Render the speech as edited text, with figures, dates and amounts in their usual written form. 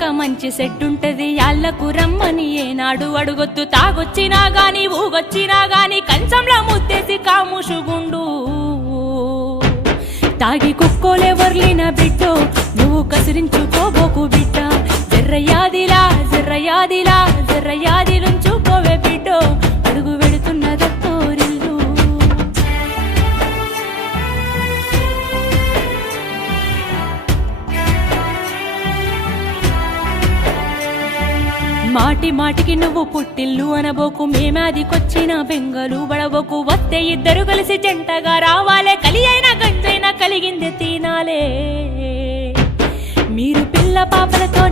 వచ్చాక మంచి సెట్ ఉంటది యాళ్లకు రమ్మని ఏనాడు అడుగొద్దు తాగొచ్చినా గాని ఊగొచ్చినా గాని కంచంలో ముత్తేసి కాముషుగుండు తాగి కుక్కోలే వర్లిన బిడ్డో నువ్వు కసిరించుకోబోకు బిడ్డ జర్రయాదిలా జర్రయాదిలా జర్రయాదిలుంచుకోవే బిడ్డో అడుగు వెడుతున్నదత్తోరిల్లు మాటి మాటికి నువ్వు పుట్టిల్లు అనబోకు మేమాదికొచ్చిన బెంగలు బడబోకు వస్తే ఇద్దరు కలిసి జంటగా రావాలే కలి అయినా గంజైనా కలిగింది తినాలే మీరు పిల్ల పాపలతో